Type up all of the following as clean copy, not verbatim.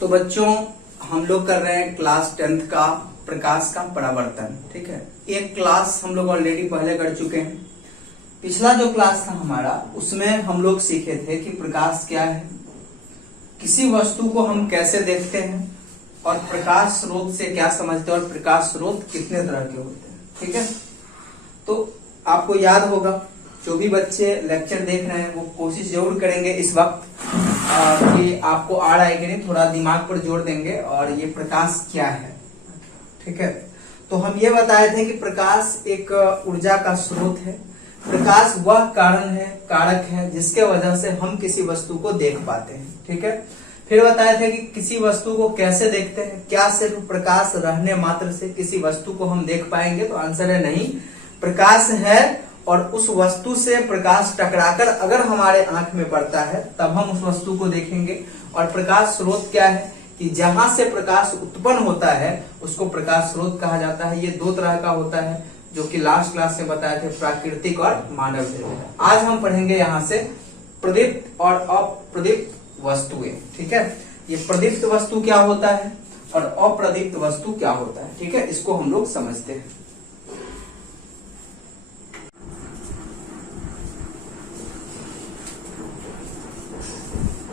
तो बच्चों हम लोग कर रहे हैं क्लास 10th का प्रकाश का परावर्तन। ठीक है, एक क्लास हम लोग ऑलरेडी पहले कर चुके हैं। पिछला जो क्लास था हमारा उसमें हम लोग सीखे थे कि प्रकाश क्या है, किसी वस्तु को हम कैसे देखते हैं और प्रकाश स्रोत से क्या समझते हैं और प्रकाश स्रोत कितने तरह के होते हैं। ठीक है, तो आपको याद होगा, जो भी बच्चे लेक्चर देख रहे हैं वो कोशिश जरूर करेंगे इस वक्त कि आपको आ रहा है कि नहीं, थोड़ा दिमाग पर जोर देंगे और ये प्रकाश क्या है। ठीक है, तो हम ये बताए थे कि प्रकाश एक ऊर्जा का स्रोत है। प्रकाश वह कारण है, कारक है जिसके वजह से हम किसी वस्तु को देख पाते हैं। ठीक है, फिर बताए थे कि किसी वस्तु को कैसे देखते हैं, क्या सिर्फ प्रकाश रहने मात्र से किसी वस्तु को हम देख पाएंगे? तो आंसर है नहीं, प्रकाश है और उस वस्तु से प्रकाश टकराकर अगर हमारे आंख में पड़ता है तब हम उस वस्तु को देखेंगे। और प्रकाश स्रोत क्या है कि जहां से प्रकाश उत्पन्न होता है उसको प्रकाश स्रोत कहा जाता है। ये दो तरह का होता है जो कि लास्ट क्लास में बताए थे, प्राकृतिक और मानव निर्मित। आज हम पढ़ेंगे यहाँ से प्रदीप्त और अप्रदीप्त वस्तुएं। ठीक है, ये प्रदीप्त वस्तु क्या होता है और अप्रदीप्त वस्तु क्या होता है। ठीक है, इसको हम लोग समझते हैं।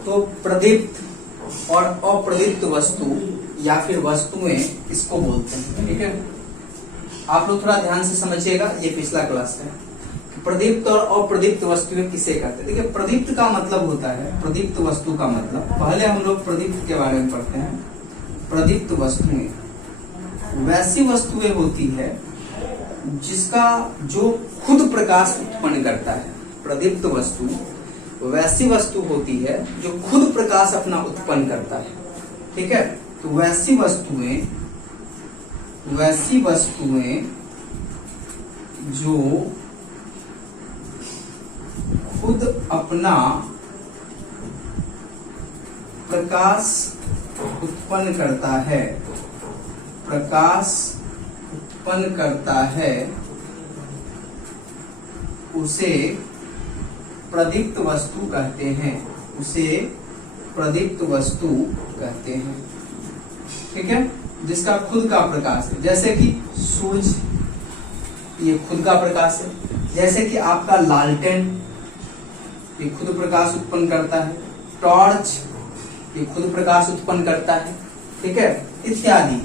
तो प्रदीप्त और अप्रदीप्त वस्तु या फिर वस्तुएं इसको बोलते हैं। ठीक है, आप लोग थोड़ा ध्यान से समझिएगा, ये पिछला क्लास है। प्रदीप्त और अप्रदीप्त वस्तुएं किसे कहते हैं? देखिए, प्रदीप्त का मतलब होता है, प्रदीप्त वस्तु का मतलब, पहले हम लोग प्रदीप्त के बारे में पढ़ते हैं। प्रदीप्त वस्तुएं वैसी वस्तुएं होती है जिसका जो खुद प्रकाश उत्पन्न करता है। प्रदीप्त वस्तु वैसी वस्तु होती है जो खुद प्रकाश अपना उत्पन्न करता है। ठीक है, तो वैसी वस्तुएं जो खुद अपना प्रकाश उत्पन्न करता है, उसे प्रदीप्त वस्तु कहते हैं। उसे प्रदीप्त वस्तु कहते हैं। ठीक है, जिसका खुद का प्रकाश है, जैसे कि सूरज, ये खुद का प्रकाश है। जैसे कि आपका लालटेन, ये खुद प्रकाश उत्पन्न करता है। टॉर्च, ये खुद प्रकाश उत्पन्न करता है। ठीक है, इत्यादि।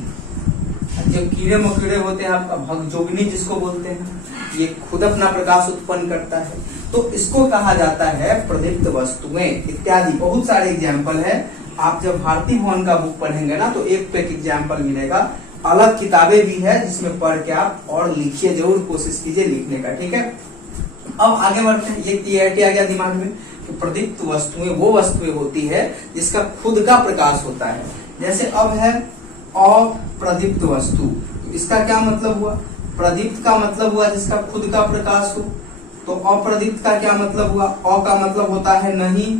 जो कीड़े मकोड़े होते हैं, आपका भगजोगनी जिसको बोलते हैं, ये खुद अपना प्रकाश उत्पन्न करता है। तो इसको कहा जाता है प्रदीप्त वस्तुएं इत्यादि। बहुत सारे एग्जाम्पल है। आप जब भारती भवन का बुक पढ़ेंगे ना तो एक एग्जाम्पल मिलेगा। अलग किताबें भी है जिसमें पढ़ के आप और लिखिए, जरूर कोशिश कीजिए लिखने का। ठीक है, अब आगे बढ़ते हैं। ये क्लियरिटी आ गया दिमाग में कि प्रदीप्त वस्तुएं वो वस्तुएं होती है जिसका खुद का प्रकाश होता है। जैसे अब है अप्रदीप्त वस्तु, इसका क्या मतलब हुआ? प्रदीप्त का मतलब हुआ जिसका खुद का प्रकाश हो, तो अप्रदीप्त का क्या मतलब हुआ? अ का मतलब होता है नहीं,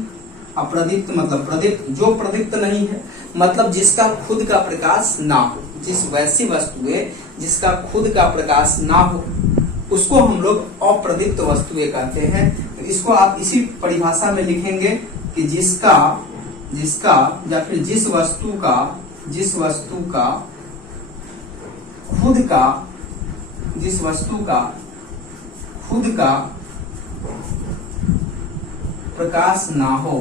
अप्रदीप्त मतलब प्रदीप्त, जो प्रदीप्त नहीं है, मतलब जिसका खुद का प्रकाश ना हो। जिस वैसी वस्तुएं जिसका खुद का प्रकाश ना हो उसको हम लोग अप्रदीप्त वस्तुएं कहते हैं। तो इसको आप इसी परिभाषा में लिखेंगे कि जिसका या फिर जिस वस्तु का खुद का प्रकाश ना हो,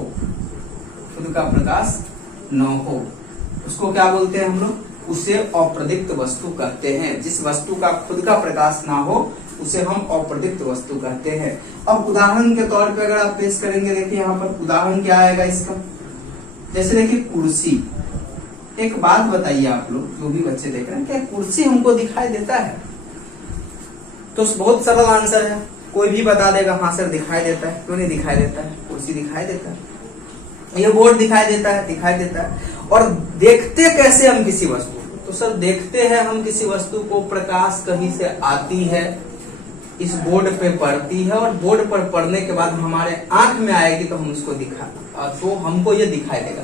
उसको क्या बोलते हैं हम लोग? उसे अप्रदीप्त वस्तु कहते हैं। जिस वस्तु का खुद का प्रकाश ना हो उसे हम अप्रदीप्त वस्तु कहते हैं। अब उदाहरण के तौर पे अगर आप पेश करेंगे, देखिए यहाँ पर उदाहरण क्या आएगा इसका। जैसे देखिए कुर्सी। एक बात बताइए आप लोग, जो भी बच्चे देख रहे हैं, क्या कुर्सी हमको दिखाई देता है? तो बहुत सरल आंसर है, कोई भी बता देगा हाँ सर दिखाई देता है। क्यों नहीं दिखाई देता है? कुर्सी दिखाई देता है, ये बोर्ड दिखाई देता है। और देखते कैसे हम किसी वस्तु को? तो सर देखते हैं हम किसी वस्तु को, प्रकाश कहीं से आती है, इस बोर्ड पे पड़ती है और बोर्ड पर पड़ने के बाद हमारे आंख में आएगी तो हम उसको तो हमको ये दिखाई देगा।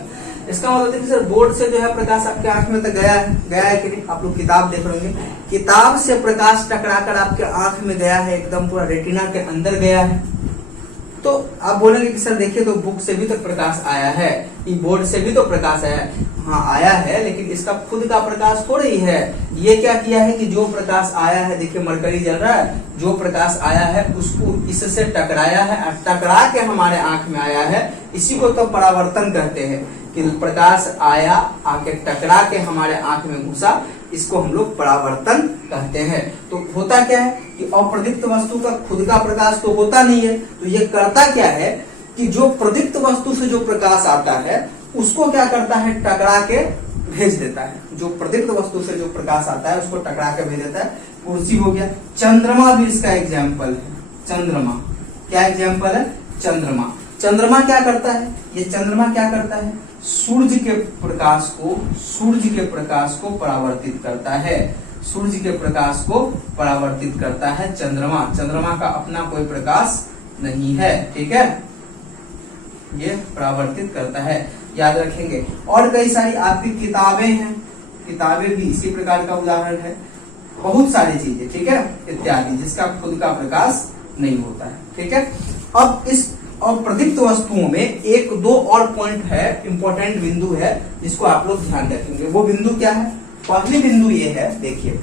इसका मतलब है कि सर बोर्ड से जो है प्रकाश आपके आंख में तो गया है कि नहीं? आप लोग किताब देख रहे होंगे, किताब से प्रकाश टकराकर आपके आंख में गया है, एकदम पूरा रेटिना के अंदर गया है। तो आप बोलेंगे कि सर देखिए, तो बुक से भी तो प्रकाश आया है, बोर्ड से भी तो प्रकाश आया है। हाँ आया है, लेकिन इसका खुद का प्रकाश थोड़ी ही है। ये क्या किया है कि जो प्रकाश आया है, देखिए मरकरी जल रहा है, जो प्रकाश आया है उसको इससे टकराया है और टकरा के हमारे आंख में आया है। इसी को तो परावर्तन कहते हैं कि प्रकाश आया, आके टकरा के हमारे आंख में घुसा, इसको हम लोग परावर्तन कहते हैं। तो होता क्या है कि अप्रदीप्त वस्तु का खुद का प्रकाश तो होता नहीं है, तो ये करता क्या है कि जो प्रदीप्त वस्तु से जो प्रकाश आता है उसको क्या करता है, टकरा के भेज देता है। जो प्रदीप्त वस्तु से जो प्रकाश आता है उसको टकरा के भेज देता है। कुर्सी हो गया, चंद्रमा भी इसका एग्जाम्पल है। चंद्रमा क्या एग्जाम्पल है? चंद्रमा। चंद्रमा क्या करता है? ये चंद्रमा क्या करता है? सूर्य के प्रकाश को परावर्तित करता है। सूर्य के प्रकाश को परावर्तित करता है चंद्रमा का अपना कोई प्रकाश नहीं है, ठीक है, ये परावर्तित करता है, याद रखेंगे। और कई सारी आपकी किताबें हैं, किताबें भी इसी प्रकार का उदाहरण है। बहुत सारी चीजें, ठीक है, इत्यादि, जिसका खुद का प्रकाश नहीं होता है, ठीक है। अब इस अप्रदीप्त वस्तुओं में एक दो और पॉइंट है, इंपॉर्टेंट बिंदु है, जिसको आप लोग ध्यान रखेंगे। वो बिंदु क्या है? पहली बिंदु ये है, देखिए,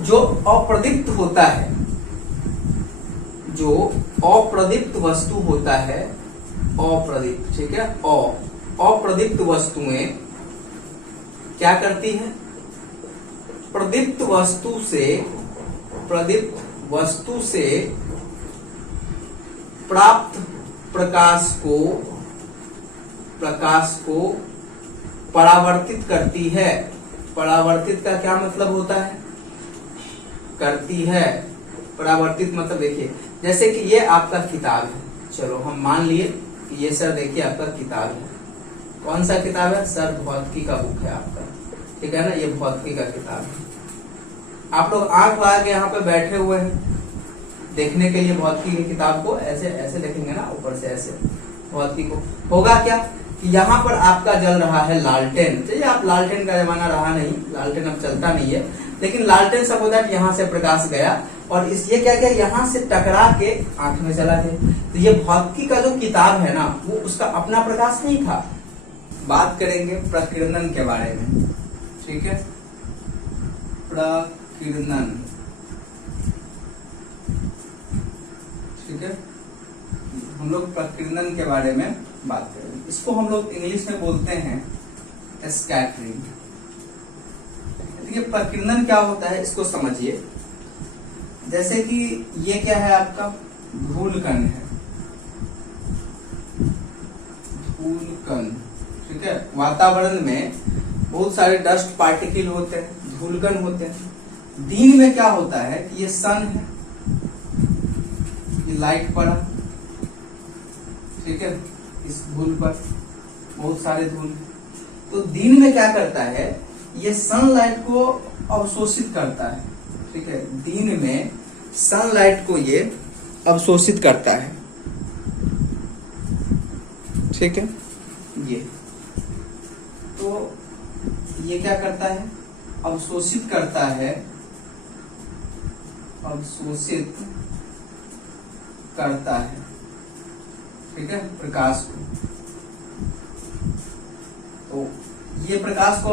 जो अप्रदीप्त होता है, जो अप्रदीप्त वस्तु होता है, अप्रदीप्त, ठीक है, अप्रदीप्त वस्तुएं क्या करती है? प्रदीप्त वस्तु से प्राप्त प्रकाश को परावर्तित करती है। परावर्तित का क्या मतलब होता है? करती है। परावर्तित मतलब देखिए, जैसे कि ये आपका किताब है, चलो हम मान लिए कि ये सर देखिए आपका किताब है। कौन सा किताब है? सर भौतिकी का बुक है आपका, ठीक है ना, ये भौतिकी का किताब है। आप लोग आंख लगा के यहाँ पे बैठे हुए हैं देखने के लिए भौतिकी की किताब को, ऐसे ऐसे देखेंगे ना, ऊपर से ऐसे भौतिकी को। होगा क्या कि यहाँ पर आपका जल रहा है लालटेन। चलिए, आप लालटेन का जमाना रहा नहीं, लालटेन अब चलता नहीं है, लेकिन लालटेन सब होता है कि यहाँ से प्रकाश गया और ये क्या क्या यहाँ से टकरा के आंख में चला गया। तो ये भौतिकी का जो किताब है ना, वो उसका अपना प्रकाश नहीं था। बात करेंगे प्रकीर्णन के बारे में, ठीक है, प्रकीर्णन, ठीक है, हम लोग प्रकीर्णन के बारे में बात करेंगे। इसको हम लोग इंग्लिश में बोलते हैं स्कैटरिंग। देखिए प्रकीर्णन क्या होता है इसको समझिए। जैसे कि ये क्या है आपका धूलकण है, धूलकण, ठीक है। वातावरण में बहुत सारे डस्ट पार्टिकल होते हैं, धूलकण होते हैं। दिन में क्या होता है कि ये सन है, ये लाइट पड़ा, ठीक है, इस धूल पर बहुत सारे धूल। तो दिन में क्या करता है, ये सनलाइट को अवशोषित करता है, ठीक है, दिन में सनलाइट को ये अवशोषित करता है, ठीक है। ये तो ये क्या करता है, अवशोषित करता है, अवशोषित करता है, ठीक है, प्रकाश को। तो ये प्रकाश को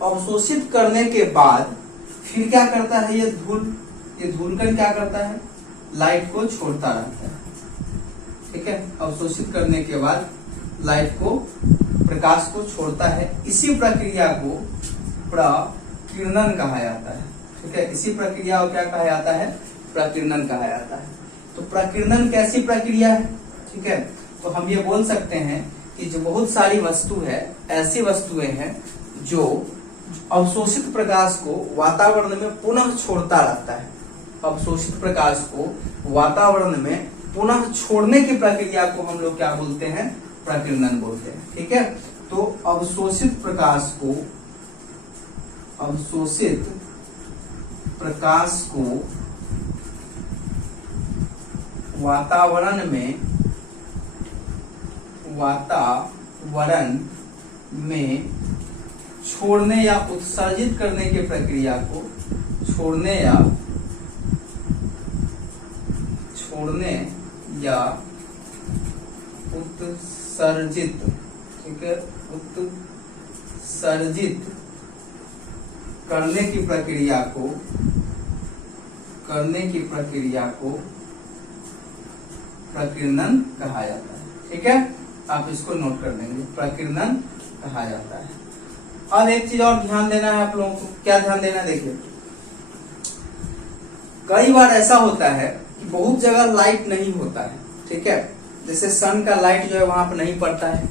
अवशोषित करने के बाद फिर क्या करता है, ये धूलकण क्या करता है, लाइट को छोड़ता रहता है, ठीक है। अवशोषित करने के बाद लाइट को, प्रकाश को छोड़ता है। इसी प्रक्रिया को प्रकीर्णन कहा जाता है, ठीक है। इसी प्रक्रिया को क्या कहा जाता है, प्रकीर्णन कहा जाता है। तो प्रकीर्णन कैसी प्रक्रिया है, ठीक है। तो हम ये बोल सकते हैं कि जो बहुत सारी वस्तु है, ऐसी वस्तुएं हैं जो अवशोषित प्रकाश को वातावरण में पुनः छोड़ता रहता है। अवशोषित प्रकाश को वातावरण में पुनः छोड़ने की प्रक्रिया को हम लोग क्या बोलते हैं, प्रकीर्णन बोलते हैं, ठीक है। तो अवशोषित प्रकाश को वातावरण में छोड़ने या उत्सर्जित करने की प्रक्रिया को छोड़ने या उत्सर्जित, ठीक है, उत्सर्जित करने की प्रक्रिया को प्रकीर्णन कहा जाता है। ठीक है, आप इसको नोट कर लेंगे, प्रकीर्णन कहा जाता है। अब एक चीज और ध्यान देना है आप लोगों को, क्या ध्यान देना है, देखिए कई बार ऐसा होता है कि बहुत जगह लाइट नहीं होता है। ठीक है, जैसे सन का लाइट जो है वहां पर नहीं पड़ता है,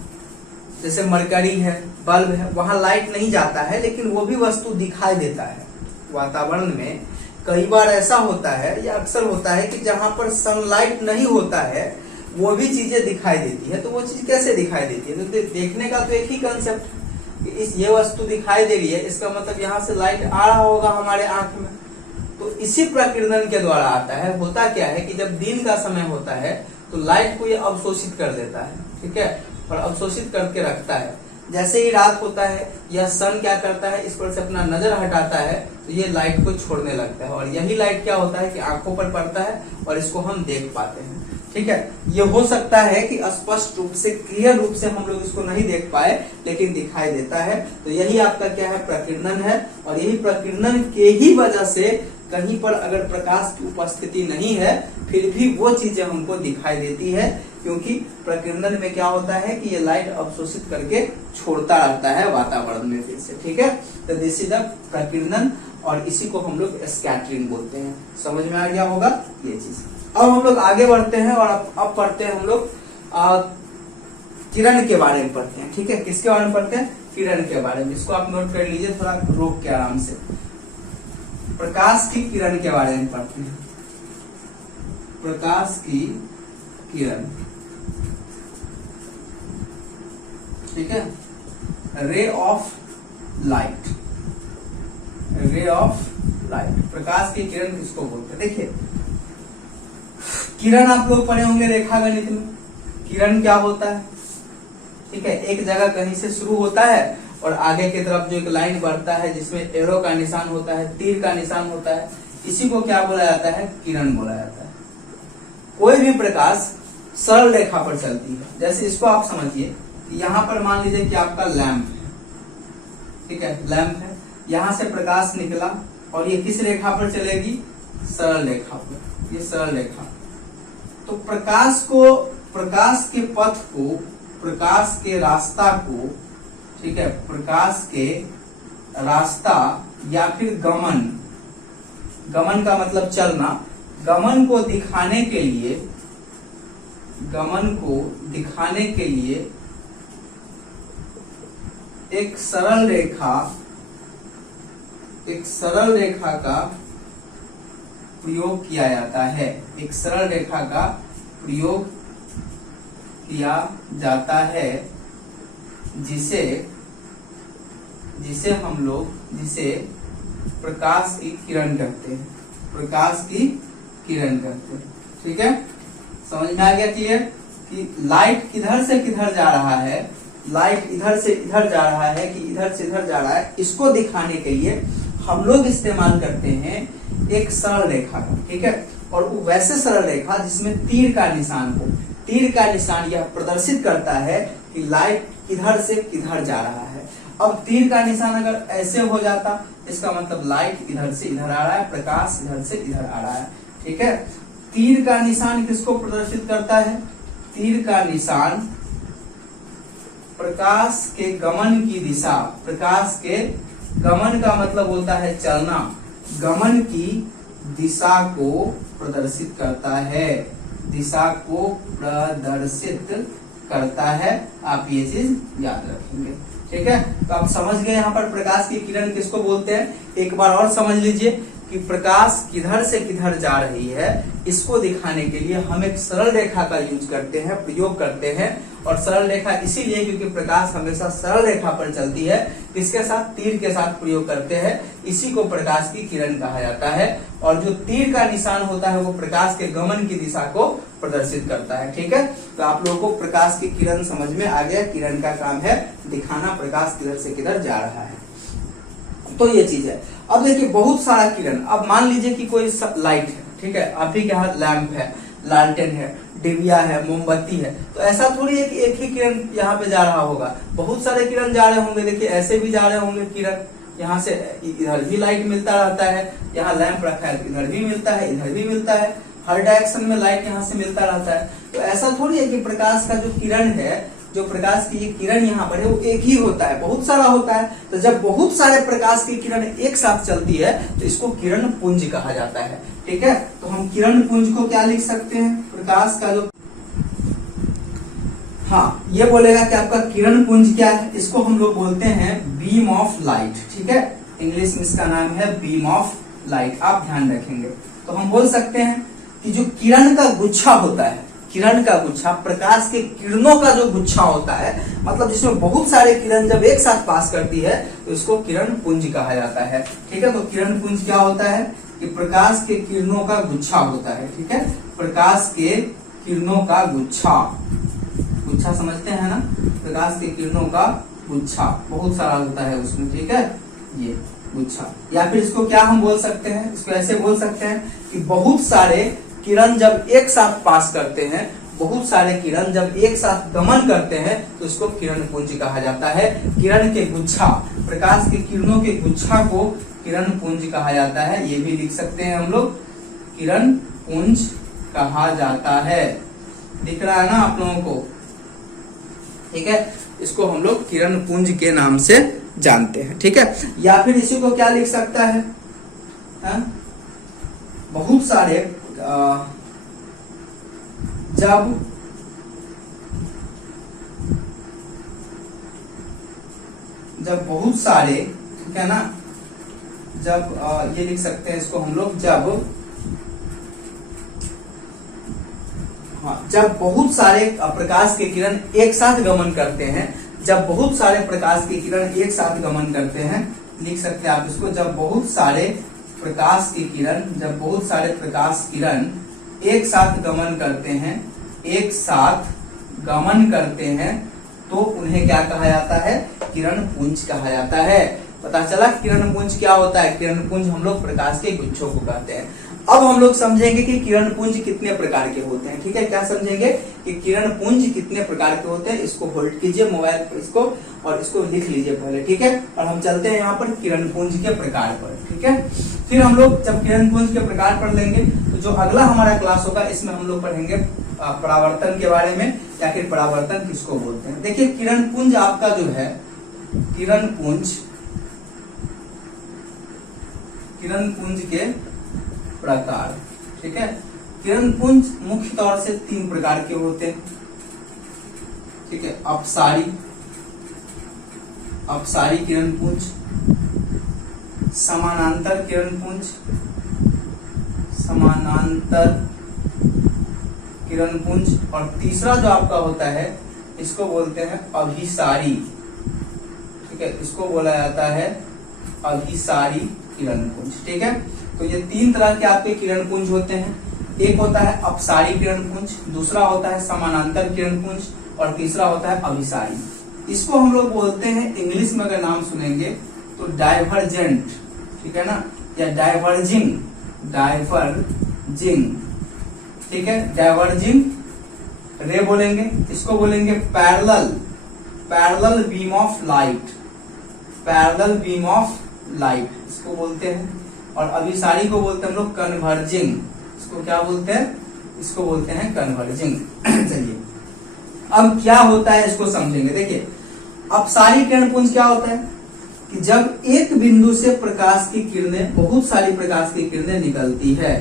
जैसे मरकरी है, बल्ब है, वहां लाइट नहीं जाता है, लेकिन वो भी वस्तु दिखाई देता है। वातावरण में कई बार ऐसा होता है या अक्सर होता है कि जहां पर सनलाइट नहीं होता है वो भी चीजें दिखाई देती है। तो वो चीज कैसे दिखाई देती है, तो देखने का तो एक ही कंसेप्ट, इस ये वस्तु दिखाई दे रही है, इसका मतलब यहाँ से लाइट आ रहा होगा हमारे आंख में, तो इसी प्रकीर्णन के द्वारा आता है। होता क्या है कि जब दिन का समय होता है तो लाइट को ये अवशोषित कर देता है, ठीक है, और अवशोषित करके रखता है। जैसे ही रात होता है या सन क्या करता है, इस पर से अपना नजर हटाता है तो ये लाइट को छोड़ने लगता है, और यही लाइट क्या होता है कि आंखों पर पड़ता है और इसको हम देख पाते हैं। ठीक है, ये हो सकता है कि स्पष्ट रूप से, क्लियर रूप से हम लोग इसको नहीं देख पाए, लेकिन दिखाई देता है। तो यही आपका क्या है, प्रकीर्णन है। और यही प्रकीर्णन के ही वजह से कहीं पर अगर प्रकाश की उपस्थिति नहीं है फिर भी वो चीजें हमको दिखाई देती है, क्योंकि प्रकीर्णन में क्या होता है कि ये लाइट अवशोषित करके छोड़ता रहता है वातावरण में फिर से। ठीक है, तो दिस इज द प्रकीर्णन, और इसी को हम लोग स्कैटरिंग बोलते हैं। समझ में आ गया होगा ये चीज। अब हम लोग आगे बढ़ते हैं और अब पढ़ते हैं हम लोग किरण के बारे में पढ़ते हैं। ठीक है, किसके बारे में पढ़ते हैं, किरण के बारे में। इसको आप नोट कर लीजिए थोड़ा रोक के आराम से। प्रकाश की किरण के बारे में पढ़ते हैं, प्रकाश की किरण। ठीक है, ray of light, ray of light, प्रकाश की किरण किसको बोलते हैं। देखिए किरण आप लोग पढ़े होंगे रेखा गणित में, किरण क्या होता है। ठीक है, एक जगह कहीं से शुरू होता है और आगे की तरफ जो एक लाइन बढ़ता है जिसमें एरो का निशान होता है, तीर का निशान होता है, इसी को क्या बोला जाता है, किरण बोला जाता है। कोई भी प्रकाश सरल रेखा पर चलती है। जैसे इसको आप समझिए कि यहाँ पर मान लीजिए कि आपका लैंप है, ठीक है, लैंप है, यहाँ से प्रकाश निकला और ये किस रेखा पर चलेगी, सरल रेखा पर, ये सरल रेखा। तो प्रकाश को, प्रकाश के पथ को, प्रकाश के रास्ता को, ठीक है, प्रकाश के रास्ता या फिर गमन, गमन का मतलब चलना, गमन को दिखाने के लिए, गमन को दिखाने के लिए एक सरल रेखा, एक सरल रेखा का प्रयोग किया जाता है, एक सरल रेखा का प्रयोग किया जाता है, जिसे जिसे हम लोग, जिसे प्रकाश की किरण कहते हैं, प्रकाश की किरण कहते हैं। ठीक है, समझ में आ गया क्लियर कि लाइट किधर से किधर जा रहा है, लाइट इधर से इधर जा रहा है कि इधर से इधर जा रहा है, इसको दिखाने के लिए हम लोग इस्तेमाल करते हैं एक सरल रेखा का। ठीक है, और वो वैसे सरल रेखा जिसमें तीर का निशान हो। तीर का निशान यह प्रदर्शित करता है कि लाइट किधर से किधर जा रहा है। अब तीर का निशान अगर ऐसे हो जाता, इसका मतलब लाइट इधर से इधर आ रहा है, प्रकाश इधर से इधर आ रहा है। ठीक है, तीर का निशान किसको प्रदर्शित करता है, तीर का निशान प्रकाश के गमन की दिशा, प्रकाश के गमन का मतलब होता है चलना, गमन की दिशा को प्रदर्शित करता है, दिशा को प्रदर्शित करता है। आप ये चीज याद रखेंगे। ठीक है, तो आप समझ गए यहाँ पर प्रकाश की किरण किसको बोलते हैं। एक बार और समझ लीजिए कि प्रकाश किधर से किधर जा रही है, इसको दिखाने के लिए हम एक सरल रेखा का यूज करते हैं, प्रयोग करते हैं। और सरल रेखा इसीलिए क्योंकि प्रकाश हमेशा सरल रेखा पर चलती है, किसके साथ, तीर के साथ प्रयोग करते हैं, इसी को प्रकाश की किरण कहा जाता है। और जो तीर का निशान होता है वो प्रकाश के गमन की दिशा को प्रदर्शित करता है। ठीक है, तो आप लोगों को प्रकाश की किरण समझ में आ गया। किरण का काम है दिखाना प्रकाश किधर से किधर जा रहा है, तो ये चीज है। अब देखिए बहुत सारा किरण, अब मान लीजिए कि कोई लाइट है, ठीक है, आप ही के हाथ लैंप है, लालटेन है, डिबिया है, मोमबत्ती है, तो ऐसा थोड़ी है कि एक ही किरण यहाँ पे जा रहा होगा, बहुत सारे किरण जा रहे होंगे। देखिए ऐसे भी जा रहे होंगे किरण, यहाँ से इधर भी लाइट मिलता रहता है, यहाँ लैंप रखा है इधर भी मिलता है, इधर भी मिलता है, हर डायरेक्शन में लाइट यहाँ से मिलता रहता है। तो ऐसा थोड़ी है कि प्रकाश का जो किरण है, जो प्रकाश की ये किरण यहाँ पर है वो एक ही होता है, बहुत सारा होता है। तो जब बहुत सारे प्रकाश की किरण एक साथ चलती है तो इसको किरण पुंज कहा जाता है। ठीक है, तो हम किरण पुंज को क्या लिख सकते हैं, प्रकाश का जो, हाँ ये बोलेगा कि आपका किरण पुंज क्या है, इसको हम लोग बोलते हैं बीम ऑफ लाइट। ठीक है, इंग्लिश में इसका नाम है बीम ऑफ लाइट, आप ध्यान रखेंगे। तो हम बोल सकते हैं कि जो किरण का गुच्छा होता है, किरण का गुच्छा, प्रकाश के किरणों का जो गुच्छा होता है, मतलब जिसमें बहुत सारे किरण जब एक साथ पास करती है तो इसको किरण पुंज कहा जाता है। ठीक है, तो किरण पुंज क्या होता है कि प्रकाश के किरणों का गुच्छा होता है। ठीक है, प्रकाश के किरणों का गुच्छा, गुच्छा समझते हैं ना, प्रकाश के किरणों का गुच्छा बहुत सारा होता है उसमें। ठीक है, ये गुच्छा, या फिर इसको क्या हम बोल सकते हैं, इसको ऐसे बोल सकते हैं कि बहुत सारे किरण जब एक साथ पास करते हैं, बहुत सारे किरण जब एक साथ गमन करते हैं तो इसको किरण पुंज कहा जाता है। किरण के गुच्छा, प्रकाश के किरणों के गुच्छा को किरण पुंज कहा जाता है। ये भी लिख सकते हैं हम लोग, किरण पुंज कहा जाता है। दिख रहा है ना आप लोगों को? ठीक है, इसको हम लोग किरण पुंज के नाम से जानते हैं। ठीक है, या फिर इसी को क्या लिख सकता है, बहुत सारे जब बहुत सारे, ठीक है ना, जब ये लिख सकते हैं इसको हम लोग, जब बहुत सारे प्रकाश के किरण एक साथ गमन करते हैं, जब बहुत सारे प्रकाश के किरण एक साथ गमन करते हैं, लिख सकते हैं आप इसको, जब बहुत सारे प्रकाश की किरण, जब बहुत सारे प्रकाश किरण एक साथ गमन करते हैं, एक साथ गमन करते हैं, तो उन्हें क्या कहा जाता है, किरण पुंज कहा जाता है। पता चला किरण पुंज क्या होता है? किरण पुंज हम लोग प्रकाश के गुच्छों को कहते हैं। अब हम लोग समझेंगे कि किरण पुंज कितने प्रकार के होते हैं। ठीक है, क्या समझेंगे कि किरण पुंज कितने प्रकार के होते हैं। इसको होल्ड कीजिए मोबाइल पर, इसको और इसको लिख लीजिए पहले। ठीक है, और हम चलते हैं यहाँ पर किरण पुंज के प्रकार पर। ठीक है, फिर हम लोग जब किरण पुंज के प्रकार पढ़ लेंगे तो जो अगला हमारा क्लास होगा इसमें हम लोग पढ़ेंगे परावर्तन के बारे में, या फिर परावर्तन किसको बोलते हैं। देखिए किरण पुंज आपका जो है, किरण पुंज के प्रकार। ठीक है, किरण पुंज मुख्य तौर से 3 प्रकार के होते हैं। ठीक है, अपसारी किरण पुंज, समानांतर किरण पुंज, और तीसरा जो आपका होता है इसको बोलते हैं अभिसारी। ठीक है, इसको बोला जाता है अभिसारी किरण पुंज। ठीक है, तो ये 3 तरह के आपके किरण पुंज होते हैं। एक होता है अपसारी किरण पुंज, दूसरा होता है समानांतर किरण पुंज, और तीसरा होता है अभिसारी। इसको हम लोग बोलते हैं, इंग्लिश में अगर नाम सुनेंगे तो डाइवर्जेंट। ठीक है ना, या डाइवर्जिंग। ठीक है, डाइवर्जिंग रे बोलेंगे, इसको बोलेंगे पैरेलल बीम ऑफ लाइट, इसको बोलते हैं। और अभिसारी को बोलते हैं हम लोग कन्वर्जिंग, इसको क्या बोलते हैं, इसको बोलते हैं कन्वर्जिंग। चलिए अब क्या होता है इसको समझेंगे। देखिए अपसारी किरण पुंज क्या होता है कि जब एक बिंदु से प्रकाश की किरणें, बहुत सारी प्रकाश की किरणें निकलती है,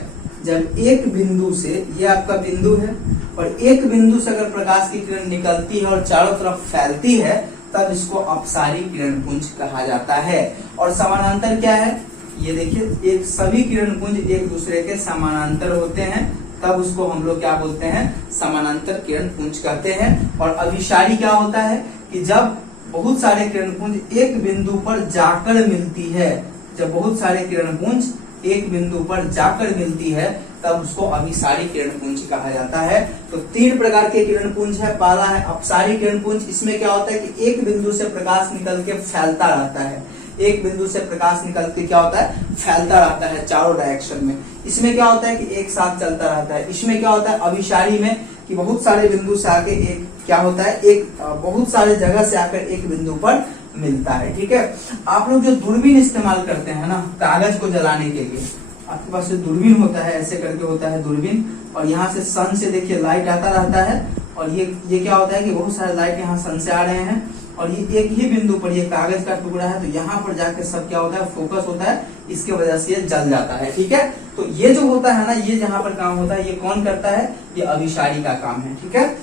जब एक बिंदु से, ये आपका बिंदु है, और एक बिंदु से अगर प्रकाश की किरण निकलती है और चारों तरफ फैलती है, तब इसको अपसारी किरण पुंज कहा जाता है। और समानांतर क्या है, ये देखिए एक सभी किरण पुंज एक दूसरे के समानांतर होते हैं, तब उसको हम लोग क्या बोलते हैं, समानांतर किरण पुंज कहते हैं। और अभिसारी क्या होता है कि जब बहुत सारे किरण पुंज एक बिंदु पर जाकर मिलती है, जब बहुत सारे किरण पुंज एक बिंदु पर जाकर मिलती है, तब उसको अभिसारी किरण पुंज कहा जाता है। तो 3 प्रकार के किरण पुंज है। पहला है अपसारी किरण पुंज, इसमें क्या होता है कि एक बिंदु से प्रकाश निकल के फैलता रहता है, एक बिंदु से प्रकाश निकल के क्या होता है, फैलता रहता है चारों डायरेक्शन में। इसमें क्या होता है कि एक साथ चलता रहता है। इसमें क्या होता है अभिसारी में कि बहुत सारे बिंदु से आके एक क्या होता है, एक बहुत सारे जगह से आकर एक बिंदु पर मिलता है। ठीक है, आप लोग जो दूरबीन इस्तेमाल करते हैं ना कागज को जलाने के लिए, आपके पास दूरबीन होता है, ऐसे करके होता है दूरबीन, और यहाँ से सन से देखिए लाइट आता रहता है, और ये क्या होता है कि बहुत सारे लाइट यहाँ सन से आ रहे हैं, और ये एक ही बिंदु पर ये कागज का टुकड़ा है, तो यहाँ पर जाकर सब क्या होता है, फोकस होता है, इसके वजह से ये जल जाता है। ठीक है, तो ये जो होता है ना, ये जहाँ पर काम होता है, ये कौन करता है, ये अभिसारी का काम है। ठीक है,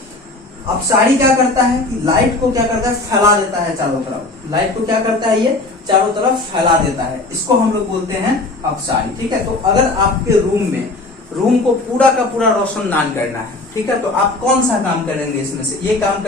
अपसारी क्या करता है कि लाइट को क्या करता है, फैला देता है चारों तरफ। लाइट को क्या करता है, ये चारों तरफ फैला देता है, इसको हम लोग बोलते हैं अपसारी। ठीक है, तो अगर आपके रूम को पूरा का पूरा रोशनदान करना है, ठीक है, तो आप कौन सा काम करेंगे इसमें से, ये काम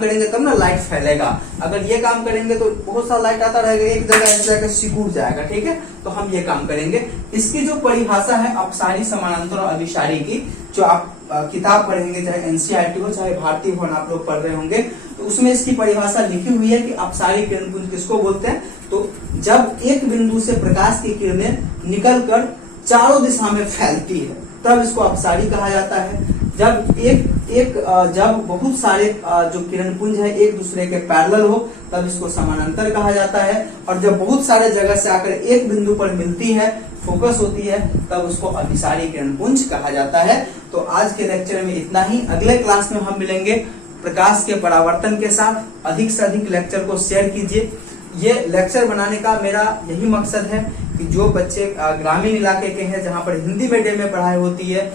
करेंगे तब ना लाइट फैलेगा। अगर ये काम करेंगे तो बहुत सारा लाइट आता रहेगा, एक जगह ऐसे जाकर सिकुड़ जाएगा। ठीक है, तो हम ये काम करेंगे। इसकी जो परिभाषा है अपसारी, समानांतर और अभिसारी की, जो आप किताब पढ़ेंगे, चाहे एनसीईआरटी हो चाहे भारतीय भवन आप लोग पढ़ रहे होंगे, तो उसमें इसकी परिभाषा लिखी हुई है कि अपसारी किरणपुंज किसको बोलते हैं, तो जब एक बिंदु से प्रकाश की किरणें निकलकर चारों दिशा में फैलती है तब इसको अपसारी कहा जाता है। जब बहुत सारे जो किरणपुंज है एक दूसरे के पैरेलल हो तब इसको समानांतर कहा जाता है, और जब बहुत सारे जगह से आकर एक बिंदु पर मिलती है, फोकस होती है, तब उसको अभिसारी किरणपुंज कहा जाता है। तो आज के लेक्चर में इतना ही। अगले क्लास में हम मिलेंगे प्रकाश के परावर्तन के साथ। अधिक से अधिक लेक्चर को शेयर कीजिए। ये लेक्चर बनाने का मेरा यही मकसद है कि जो बच्चे ग्रामीण इलाके के हैं जहाँ पर हिंदी मीडियम में पढ़ाई होती है,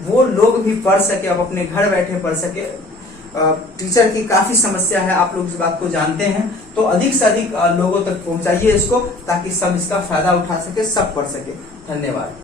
वो लोग भी पढ़ सके, अब अपने घर बैठे पढ़ सके। टीचर की काफी समस्या है, आप लोग इस बात को जानते हैं, तो अधिक से अधिक लोगों तक पहुंचाइए इसको, ताकि सब इसका फायदा उठा सके, सब पढ़ सके। धन्यवाद।